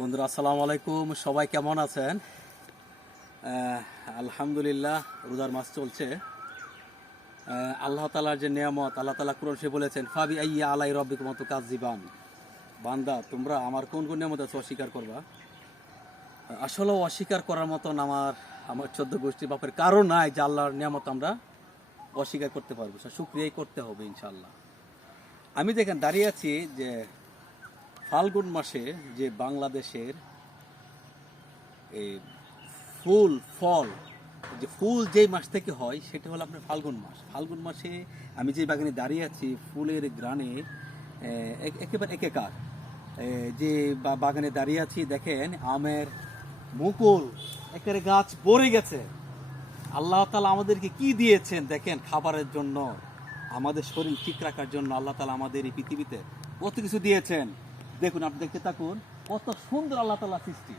বন্ধুরা আসসালামু আলাইকুম, সবাই কেমন আছেন? আলহামদুলিল্লাহ, রোজার মাস চলছে। আল্লাহ তাআলার যে নিয়ামত, আল্লাহ তাআলা কুরআন শরীফে বলেছেন, ফাবি আইয়া আলাই রব্বিকুম তুকাজ্জিবান। বান্দা, তোমরা আমার কোন কোন নিয়ামত আছে অস্বীকার করবা? আসলে অস্বীকার করার মতন আমার 14 গোষ্ঠী বাপের কারো নাই যে আল্লাহর নিয়ামত আমরা অস্বীকার করতে পারবো। শুকরিয়াই করতে হবে ইনশাআল্লাহ। আমি দেখেন দাঁড়িয়ে আছি যে ফাল্গুন মাসে যে বাংলাদেশের এই ফুল ফল, যে ফুল যেই মাস থেকে হয় সেটা হলো আপনার ফাল্গুন মাস। ফাল্গুন মাসে আমি যে বাগানে দাঁড়িয়ে আছি, ফুলের গ্রানে একেবারে একেকার। যে বাগানে দাঁড়িয়ে আছি, দেখেন আমের মুকুল একেবারে গাছ ভরে গেছে। আল্লাহ তাআলা আমাদেরকে কি দিয়েছেন দেখেন, খাবারের জন্য, আমাদের শরীর ঠিক রাখার জন্য আল্লাহ তাআলা আমাদের এই পৃথিবীতে কত কিছু দিয়েছেন। দেখুন, আপনি দেখতে থাকুন, কত সুন্দর আল্লাহ তাআলা সৃষ্টি।